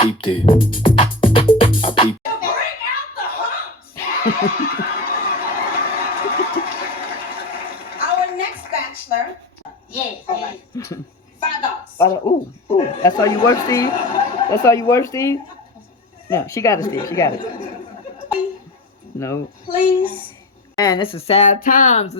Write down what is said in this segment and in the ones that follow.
peeped it. I peeped. Bring out the humps. Our next bachelor. Yes. $5. Ooh. That's all you worth, Steve? That's all you worth, Steve? No, she got it, Steve. She got it. No. Please. Man, this is sad times.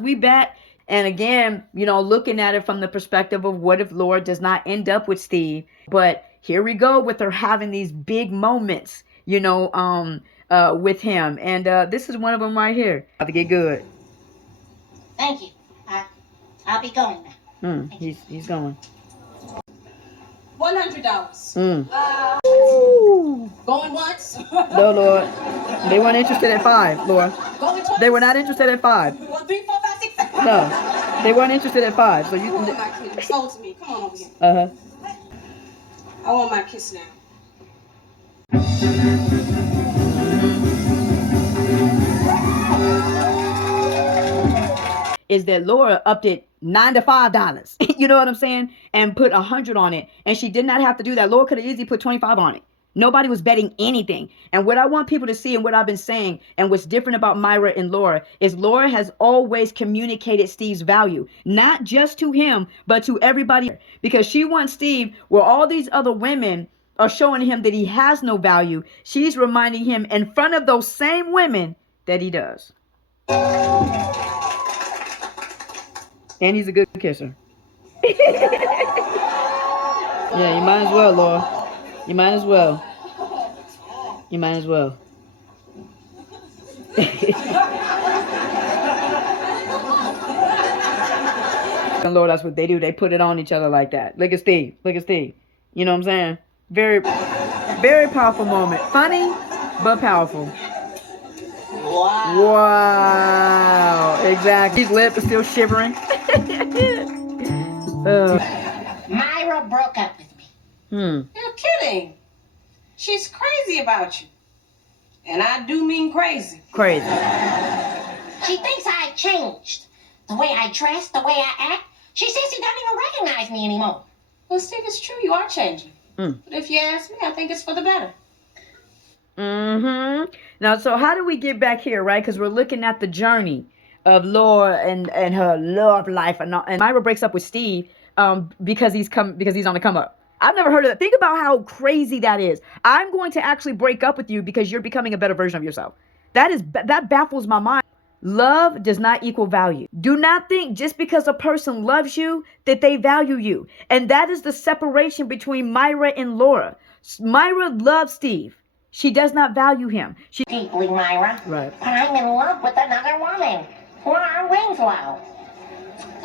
We back. And again, looking at it from the perspective of what if Laura does not end up with Steve. But here we go with her having these big moments, with him. And this is one of them right here. About to get good. Thank you. I'll be going now. He's going. $100. Going once? No, Lord. They weren't interested at 5, Laura. Going twice? They were not interested at 5. 1, 3, 4, 5, 6, 7. No, they weren't interested at 5. So you. Who am I kidding? Sold to me. Come on over here. I want my kiss now. Is that Laura upped it $9 to $5? You know what I'm saying? And put 100 on it, and she did not have to do that. Laura could have easily put 25 on it. Nobody was betting anything. And what I want people to see, and what I've been saying, and what's different about Myra and Laura, is Laura has always communicated Steve's value, not just to him, but to everybody, because she wants Steve, where all these other women are showing him that he has no value. She's reminding him in front of those same women that he does. And he's a good kisser. Yeah, you might as well, Laura. You might as well. You might as well. And Lord, that's what they do. They put it on each other like that. Look at Steve. Look at Steve. You know what I'm saying? Very, very powerful moment. Funny, but powerful. Wow. Exactly. His lip is still shivering. Myra broke up with me. You're kidding. She's crazy about you. And I do mean crazy. Crazy. She thinks I changed. The way I dress, the way I act. She says she doesn't even recognize me anymore. Well, Steve, it's true. You are changing. But if you ask me, I think it's for the better. Now, so how do we get back here, right? Because we're looking at the journey of Laura and her love life, and Myra breaks up with Steve because he's on the come up. I've never heard of that. Think about how crazy that is. I'm going to actually break up with you because you're becoming a better version of yourself. That baffles my mind. Love does not equal value. Do not think just because a person loves you that they value you. And that is the separation between Myra and Laura. Myra loves Steve. She does not value him. Deeply, Myra. Right. But I'm in love with another woman. Laura Winslow.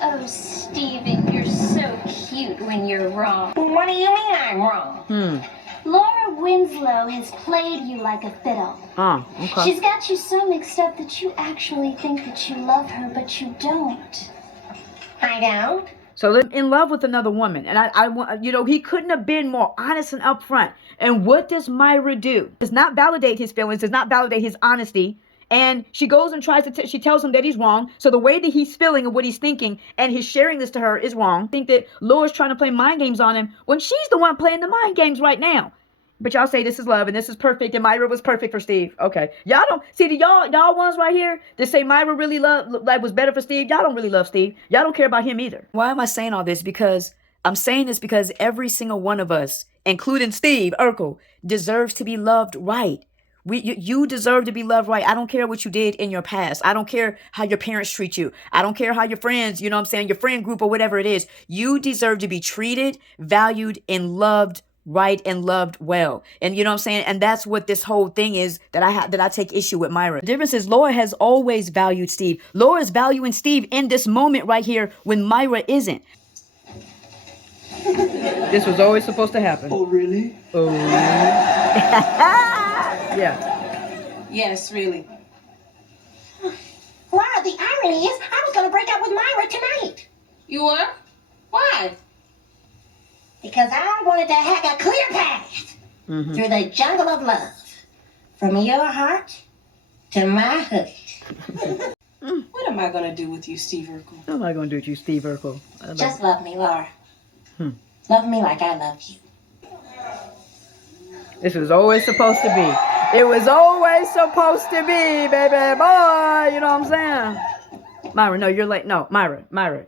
Oh, Steven, you're so cute when you're wrong. What do you mean I'm wrong? Laura Winslow has played you like a fiddle. Okay. She's got you so mixed up that you actually think that you love her, but you don't. I don't. So in love with another woman. And I want, he couldn't have been more honest and upfront. And what does Myra do? Does not validate his feelings, does not validate his honesty. And she goes and tries to, she tells him that he's wrong. So the way that he's feeling and what he's thinking and his sharing this to her is wrong. I think that Laura's trying to play mind games on him when she's the one playing the mind games right now. But y'all say this is love and this is perfect and Myra was perfect for Steve. Okay. Y'all don't see y'all ones right here that say Myra really was better for Steve. Y'all don't really love Steve. Y'all don't care about him either. Why am I saying all this? Because I'm saying this because every single one of us, including Steve Urkel, deserves to be loved right. You deserve to be loved right. I don't care what you did in your past. I don't care how your parents treat you. I don't care how your friends, your friend group or whatever it is. You deserve to be treated, valued, and loved right and loved well. And you know what I'm saying? And that's what this whole thing is that I take issue with Myra. The difference is Laura has always valued Steve. Laura is valuing Steve in this moment right here when Myra isn't. This was always supposed to happen. Oh, really? Oh, really? Yeah. Yes, really. Laura, the irony is I was going to break up with Myra tonight. You were? Why? Because I wanted to hack a clear path through the jungle of love. From your heart to my hood. What am I going to do with you, Steve Urkel? What am I going to do with you, Steve Urkel? Just love me, Laura. Love me like I love you. This was always supposed to be. It was always supposed to be, baby boy. You know what I'm saying? Myra, no, you're late. No, Myra,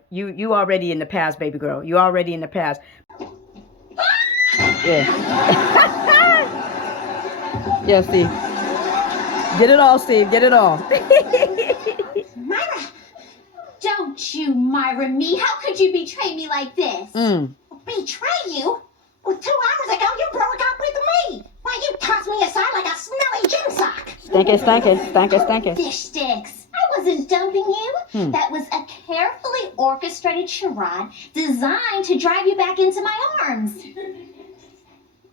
you already in the past, baby girl. You already in the past. Yeah. Yeah, Steve. Get it all, Steve. Get it all. Myra! Don't you, Myra, me. How could you betray me like this? Betray you? Well, 2 hours ago, you broke up with me. Why, you tossed me aside like a smelly gym sock. Stinky. Fish sticks. I wasn't dumping you. That was a carefully orchestrated charade designed to drive you back into my arms.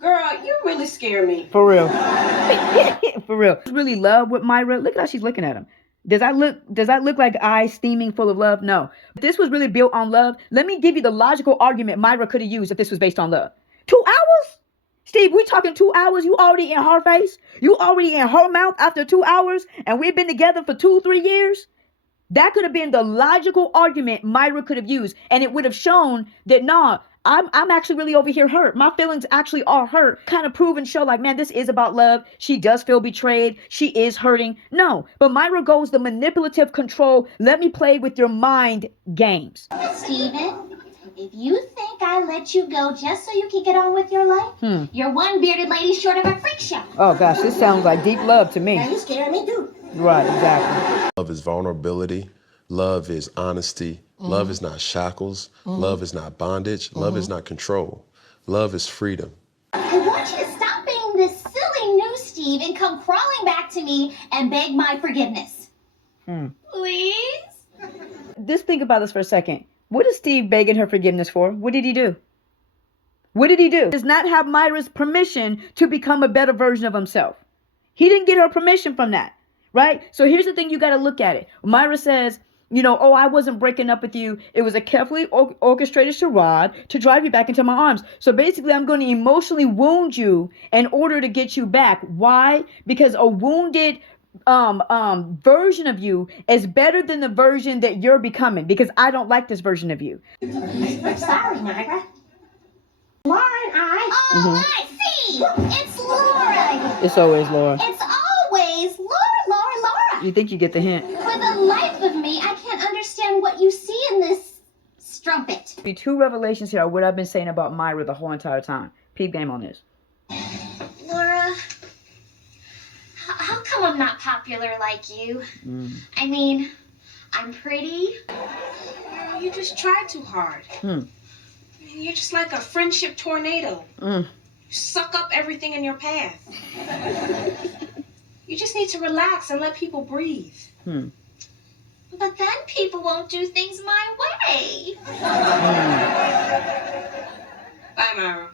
Girl, you really scare me. For real. For real. Really love with Myra. Look at how she's looking at him. Does that look like eyes steaming full of love? No. If this was really built on love, let me give you the logical argument Myra could have used if this was based on love. 2 hours? Steve, we talking 2 hours? You already in her face? You already in her mouth after 2 hours? And we've been together for 2-3 years? That could have been the logical argument Myra could have used. And it would have shown that, nah, I'm actually really over here hurt. My feelings actually are hurt. Kind of prove and show like, man, this is about love. She does feel betrayed. She is hurting. No, but Myra goes the manipulative control. Let me play with your mind games. Steven, if you think I let you go just so you can get on with your life, you're one bearded lady short of a freak show. Oh, gosh, this sounds like deep love to me. Now you scaring me, too. Right, exactly. Love is vulnerability. Love is honesty. Love is not shackles. Love is not bondage. Love is not control. Love is freedom. I want you to stop being this silly new Steve and come crawling back to me and beg my forgiveness. Please? Just think about this for a second. What is Steve begging her forgiveness for? What did he do? What did he do? He does not have Myra's permission to become a better version of himself. He didn't get her permission from that, right? So here's the thing, you got to look at it. Myra says, you know, oh, I wasn't breaking up with you. It was a carefully orchestrated charade to drive you back into my arms. So basically, I'm going to emotionally wound you in order to get you back. Why? Because a wounded version of you is better than the version that you're becoming, because I don't like this version of you. I'm sorry, Myra. Laura and I... Oh, I see! It's Laura! It's always Laura. It's always Laura! You think you get the hint? For the life of me, I can't understand what you see in this strumpet. Be two revelations here are what I've been saying about Myra the whole entire time. Peep game on this. Laura, how come I'm not popular like you? I mean, I'm pretty. You just try too hard. You're just like a friendship tornado. You suck up everything in your path. You just need to relax and let people breathe. But then people won't do things my way. Bye, Myra.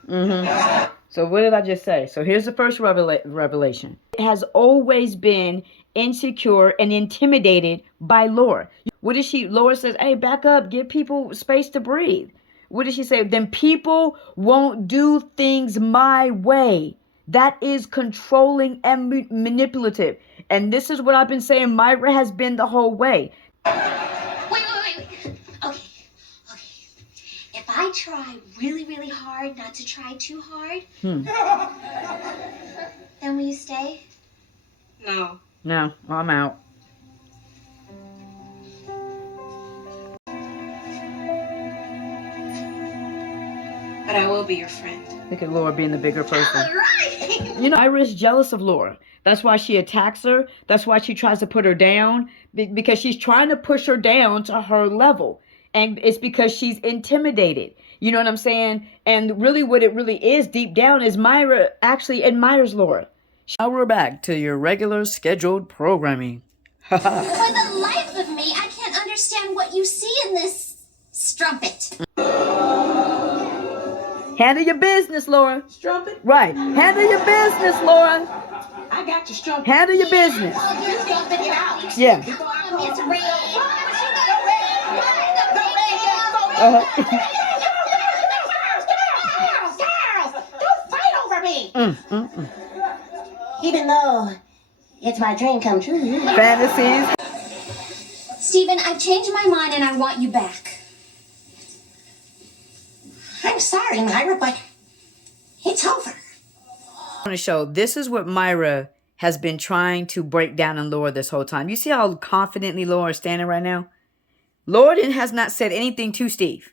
So what did I just say? So here's the first revelation. It has always been insecure and intimidated by Laura. What does she? Laura says, hey, back up. Give people space to breathe. What does she say? Then people won't do things my way. That is controlling and manipulative. And this is what I've been saying Myra has been the whole way. Wait. Okay. If I try really, really hard not to try too hard, then will you stay? No. No, I'm out. But I will be your friend. Look at Laura being the bigger person. All right. You know, Myra's jealous of Laura. That's why she attacks her. That's why she tries to put her down. Because she's trying to push her down to her level. And it's because she's intimidated. You know what I'm saying? And really what it really is deep down is Myra actually admires Laura. Now we're back to your regular scheduled programming. For the life of me, I can't understand what you see in this strumpet. Handle your business, Laura. Strumpet? Right. Handle your business, Laura. I got your strumpet. Handle your business. Well, you're stumping it out. Yeah. It's red. Girls, don't fight over me. Even though it's my dream come true. Fantasies. Steven, I've changed my mind and I want you back. I'm sorry, Myra, but it's over. On the show, this is what Myra has been trying to break down on Laura this whole time. You see how confidently Laura is standing right now? Laura has not said anything to Steve.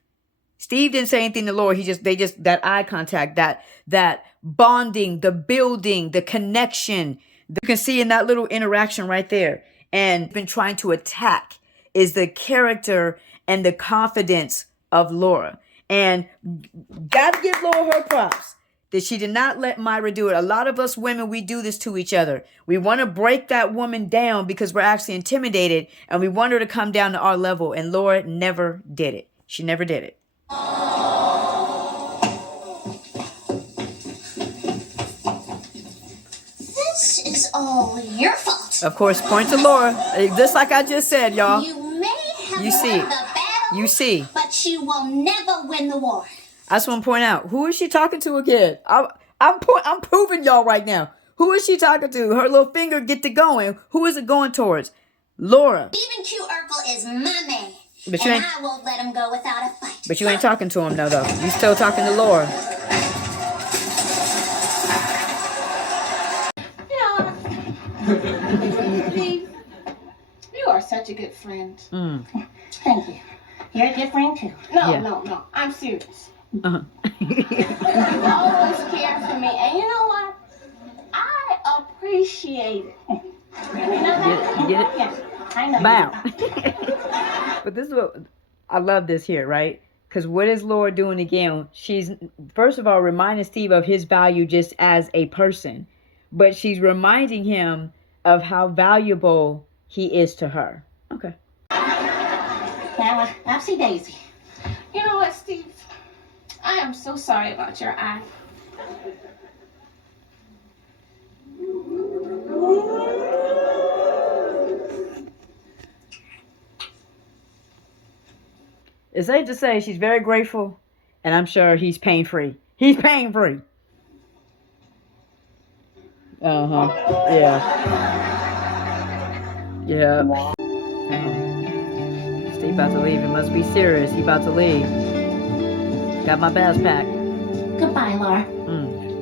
Steve didn't say anything to Laura. They just that eye contact, that bonding, the building, the connection. You can see in that little interaction right there. And been trying to attack is the character and the confidence of Laura. And gotta give Laura her props that she did not let Myra do it. A lot of us women, we do this to each other. We want to break that woman down because we're actually intimidated and we want her to come down to our level. And Laura never did it. She never did it. This is all your fault. Of course, point to Laura. Just like I just said, y'all. You may have You see. won the battle, You see. but you will never win the war. I just want to point out, who is she talking to again? I'm proving y'all right now. Who is she talking to? Her little finger get to going. Who is it going towards? Laura. Stephen Q. Urkel is my man. But you and ain't- I won't let him go without a fight. But you ain't talking to him, though. You still talking to Laura. Steve, you are such a good friend. Thank you. You're a good friend too. No, Yeah. no. I'm serious. Uh-huh. You always care for me. And you know what? I appreciate it. You know that? You get it? Yes, I know. Bow. But this is what I love this here, right? Because what is Laura doing again? She's, first of all, reminding Steve of his value just as a person. But she's reminding him of how valuable he is to her. Okay. Now, I'll see Daisy. You know what, Steve? I am so sorry about your eye. It's safe to say she's very grateful, and I'm sure he's pain-free. He's pain-free. Uh-huh. Yeah. Yeah. Steve about to leave. It must be serious. He about to leave. Got my bags packed. Goodbye, Laura.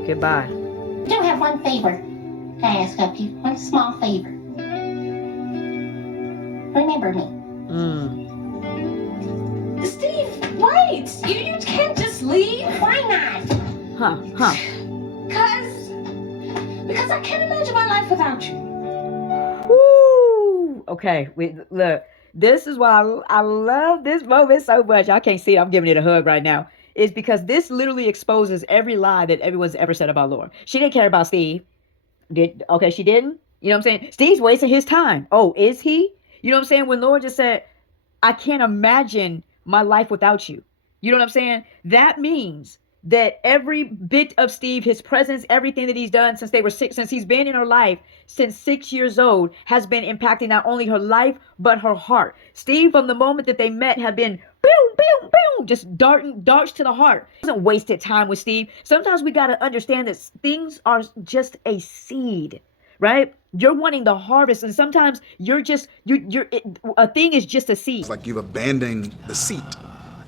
Goodbye. I do have one favor to ask of you. One small favor. Remember me. Steve, wait! You can't just leave. Why not? Huh. Because I can't imagine my life without you. Woo! Okay, look. This is why I love this moment so much. I can't see it. I'm giving it a hug right now. Is because this literally exposes every lie that everyone's ever said about Laura. She didn't care about Steve. She didn't? You know what I'm saying? Steve's wasting his time. Oh, is he? You know what I'm saying? When Laura just said, I can't imagine my life without you. You know what I'm saying? That means that every bit of Steve, his presence, everything that he's done since they were six, since he's been in her life since 6 years old, has been impacting not only her life, but her heart. Steve, from the moment that they met, had been boom, boom, boom, just darts to the heart. It wasn't wasted time with Steve. Sometimes we got to understand that things are just a seed, right? You're wanting the harvest, and sometimes a thing is just a seed. It's like you've abandoned the seed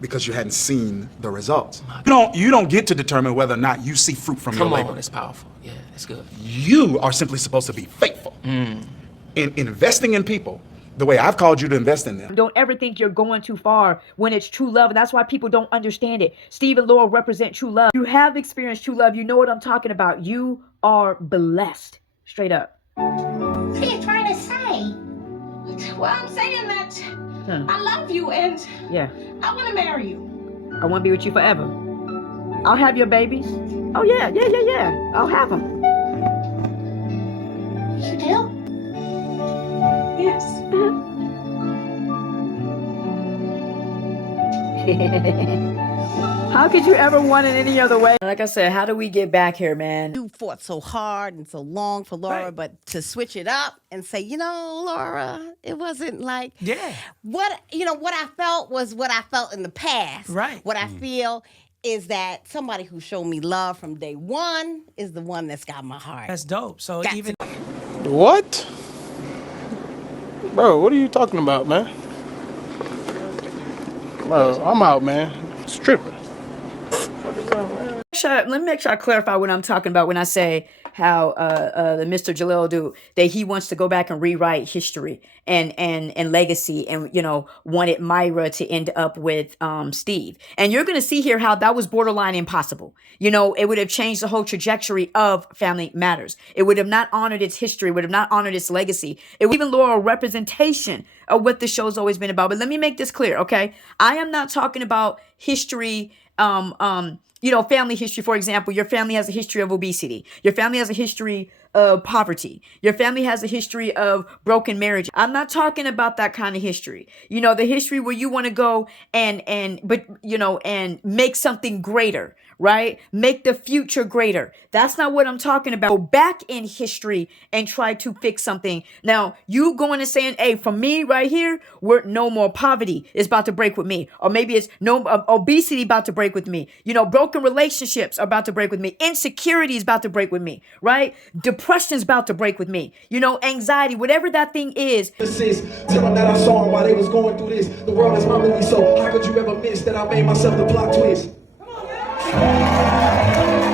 because you hadn't seen the results. You don't get to determine whether or not you see fruit from your labor. It's powerful. Yeah, that's good. You are simply supposed to be faithful in investing in people the way I've called you to invest in them. Don't ever think you're going too far when it's true love. And that's why people don't understand it. Steve and Laura represent true love. You have experienced true love. You know what I'm talking about. You are blessed. Straight up. What are you trying to say? Well, I'm saying that I love you and Yeah. I want to marry you. I want to be with you forever. I'll have your babies. Oh, yeah. I'll have them. You do? Yes. How could you ever want it any other way? Like I said, how do we get back here, man? You fought so hard and so long for Laura, but to switch it up and say, Laura, it wasn't like what I felt was what I felt in the past. Right. What I feel is that somebody who showed me love from day one is the one that's got my heart. That's dope. So That's even What? Bro, what are you talking about, man? Bro, I'm out, man. It's tripping. Let me make sure I clarify what I'm talking about when I say how the Mr. Jalil do that he wants to go back and rewrite history and legacy, and wanted Myra to end up with Steve. And you're gonna see here how that was borderline impossible. It would have changed the whole trajectory of Family Matters. It would have not honored its history, would have not honored its legacy. It would even lower a representation of what the show's always been about. But let me make this clear, okay? I am not talking about history, family history. For example, your family has a history of obesity. Your family has a history of poverty. Your family has a history of broken marriage. I'm not talking about that kind of history. The history where you want to go and make something greater, right? Make the future greater. That's not what I'm talking about. Go back in history and try to fix something. Now, you going and saying, hey, for me right here, we're no more poverty is about to break with me. Or maybe it's no obesity about to break with me. Broken relationships are about to break with me. Insecurity is about to break with me, right? Depression is about to break with me. Anxiety, whatever that thing is. Tell them that I saw them while they was going through this. The world is my movie, so how could you ever miss that I made myself the plot twist?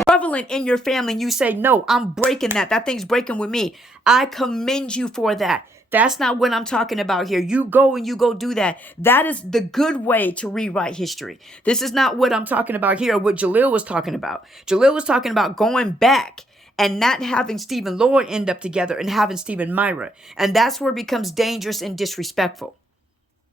Prevalent in your family, and you say, no, I'm breaking that. That thing's breaking with me. I commend you for that. That's not what I'm talking about here. You go do that. That is the good way to rewrite history. This is not what I'm talking about here, what Jalil was talking about. Jalil was talking about going back and not having Steve and Laura end up together and having Steve and Myra. And that's where it becomes dangerous and disrespectful.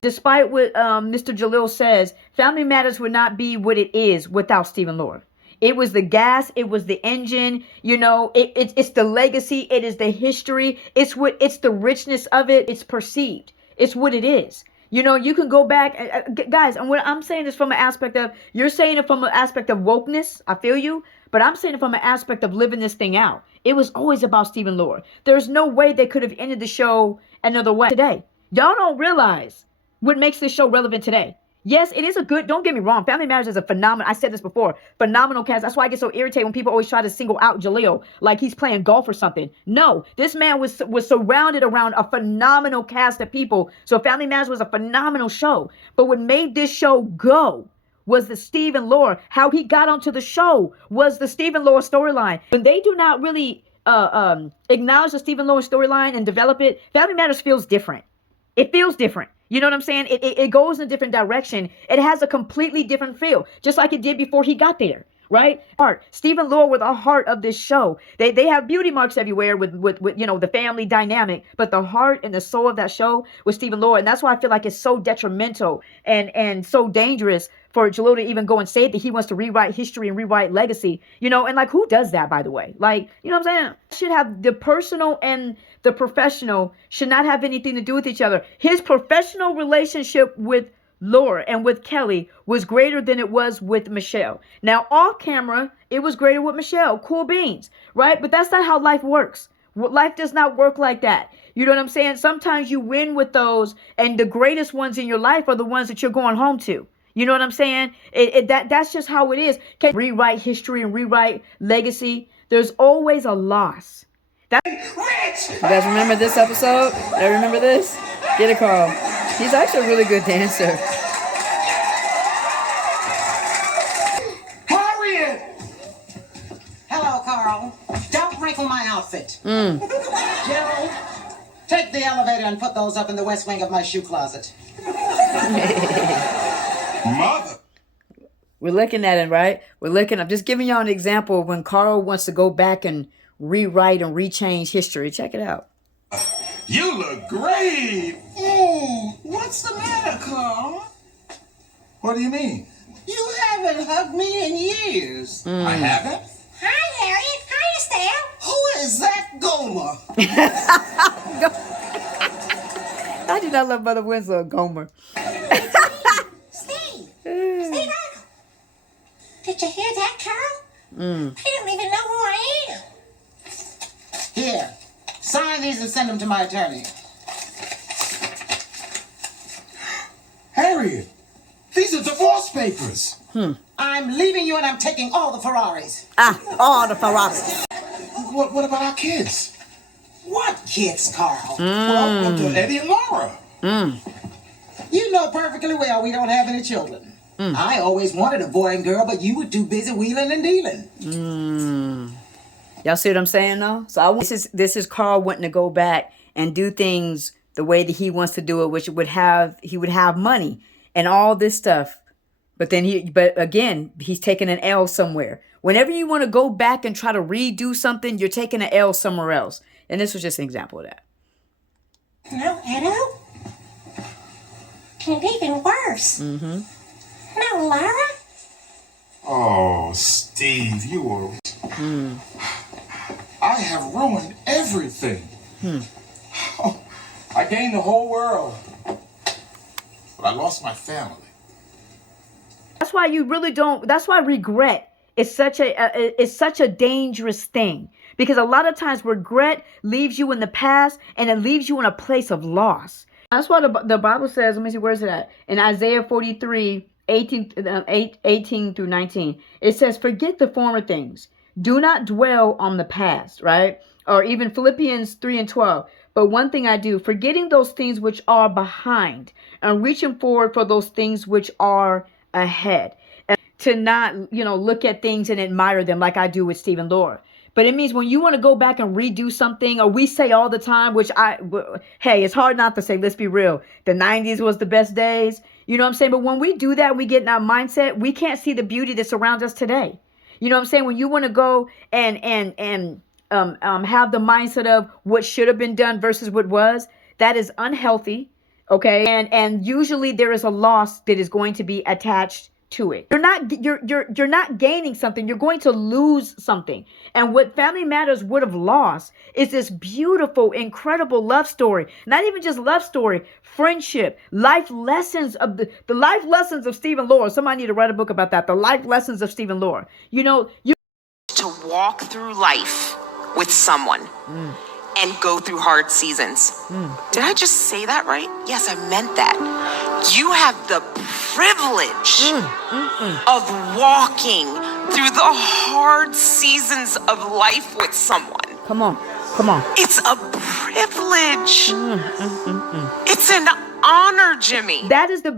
Despite what Mr. Jalil says, Family Matters would not be what it is without Steve and Laura. It was the gas. It was the engine. It's the legacy. It is the history. It's the richness of it. It's perceived. It's what it is. You can go back, guys. And what I'm saying is from an aspect of, you're saying it from an aspect of wokeness. I feel you. But I'm saying it from an aspect of living this thing out. It was always about Steve and Laura. There's no way they could have ended the show another way today. Y'all don't realize what makes this show relevant today. Yes, it is don't get me wrong. Family Matters is a phenomenal, I said this before, phenomenal cast. That's why I get so irritated when people always try to single out Jalil like he's playing golf or something. No, this man was surrounded around a phenomenal cast of people. So Family Matters was a phenomenal show. But what made this show go was the Steve and Laura. How he got onto the show was the Steve and Laura storyline. When they do not really acknowledge the Steve and Laura storyline and develop it, Family Matters feels different. It feels different. You know what I'm saying? It goes in a different direction. It has a completely different feel, just like it did before he got there, right? Heart. Steve and Laura were the heart of this show. They have beauty marks everywhere with the family dynamic, but the heart and the soul of that show was Steve and Laura, and that's why I feel like it's so detrimental and so dangerous for Jalil to even go and say that he wants to rewrite history and rewrite legacy, and like, who does that, by the way? Like, you know what I'm saying? Should have the personal and the professional should not have anything to do with each other. His professional relationship with Laura and with Kelly was greater than it was with Michelle. Now, off camera, it was greater with Michelle. Cool beans, right? But that's not how life works. Life does not work like that. You know what I'm saying? Sometimes you win with those, and the greatest ones in your life are the ones that you're going home to. You know what I'm saying? That's just how it is. Can rewrite history and rewrite legacy. There's always a loss. You guys remember this episode? I remember this? Get a call. He's actually a really good dancer. Harriet! Hello, Carl. Don't wrinkle my outfit. Gerald, take the elevator and put those up in the west wing of my shoe closet. Mother. We're looking at it, right? I'm just giving y'all an example of when Carl wants to go back and rewrite and rechange history. Check it out. You look great. What's the matter, Carl? What do you mean? You haven't hugged me in years. I haven't? Hi, Harriet. Hi, Estelle. Who is that Gomer? I do not love Mother Winslow, Gomer. Steve. Steve Uncle. Did you hear that, Carl? He don't even know who I am. Here, sign these and send them to my attorney. Harriet, these are divorce papers. I'm leaving you and I'm taking all the Ferraris. All the Ferraris. What about our kids? What kids, Carl? Well, Eddie and Laura. You know perfectly well we don't have any children. I always wanted a boy and girl, but you were too busy wheeling and dealing. Y'all see what I'm saying though? So this is Carl wanting to go back and do things the way that he wants to do it, which he would have money and all this stuff. But again, he's taking an L somewhere. Whenever you want to go back and try to redo something, you're taking an L somewhere else. And this was just an example of that. No, Edo. And even worse. No, Laura. Oh, Steve, you were... I have ruined everything. Oh, I gained the whole world, but I lost my family. That's why you really don't. That's why regret is such a dangerous thing, because a lot of times regret leaves you in the past and it leaves you in a place of loss. That's why the Bible says. Let me see, where is it at? In Isaiah 43, 18 through 19, it says, "Forget the former things. Do not dwell on the past," right? Or even Philippians 3 and 12. "But one thing I do, forgetting those things which are behind and reaching forward for those things which are ahead." And to not, look at things and admire them like I do with Steve and Laura. But it means when you want to go back and redo something, or we say all the time, hey, it's hard not to say, let's be real. The 90s was the best days. You know what I'm saying? But when we do that, we get in our mindset, we can't see the beauty that surrounds us today. You know what I'm saying? When you want to go and have the mindset of what should have been done versus what was, that is unhealthy. Okay. And usually there is a loss that is going to be attached to it. You're not gaining something. You're going to lose something. And what Family Matters would have lost is this beautiful, incredible love story. Not even just love story, friendship, life lessons of the life lessons of Steve and Laura. Somebody need to write a book about that. The life lessons of Steve and Laura. To walk through life with someone and go through hard seasons. Did I just say that right? Yes, I meant that. You have the privilege of walking through the hard seasons of life with someone. Come on. It's a privilege. It's an honor, Jimmy. That is the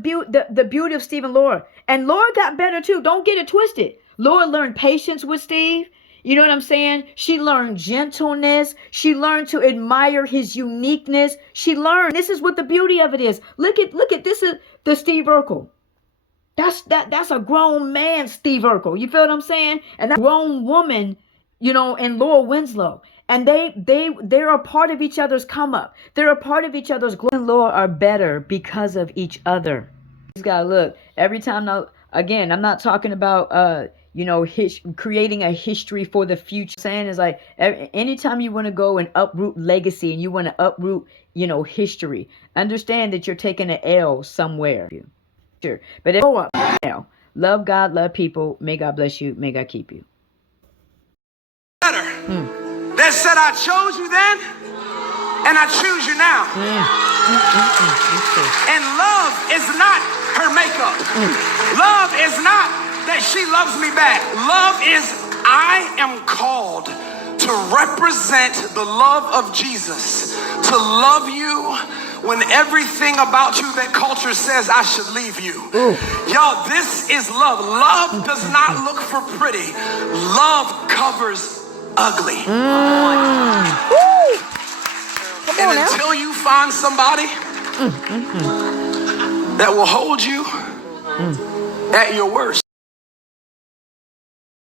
beauty of Steve and Laura. And Laura got better too. Don't get it twisted. Laura learned patience with Steve. You know what I'm saying? She learned gentleness. She learned to admire his uniqueness. She learned. This is what the beauty of it is. Look at this is the Steve Urkel. That's a grown man, Steve Urkel. You feel what I'm saying? And that grown woman, and Laura Winslow. And they're a part of each other's come up. They're a part of each other's glory. And Laura are better because of each other. You gotta look every time. Now, again, I'm not talking about creating a history for the future. Saying is like anytime you want to go and uproot legacy and you want to uproot, history, understand that you're taking an L somewhere. Sure, but love God, love people. May God bless you. May God keep you. Better. That said, I chose you then, and I choose you now. And love is not her makeup. Love is not that she loves me back. Love is I am called to represent the love of Jesus, to love you when everything about you that culture says I should leave you. Y'all, this is love. Love does not look for pretty. Love covers ugly. And until you find somebody that will hold you at your worst,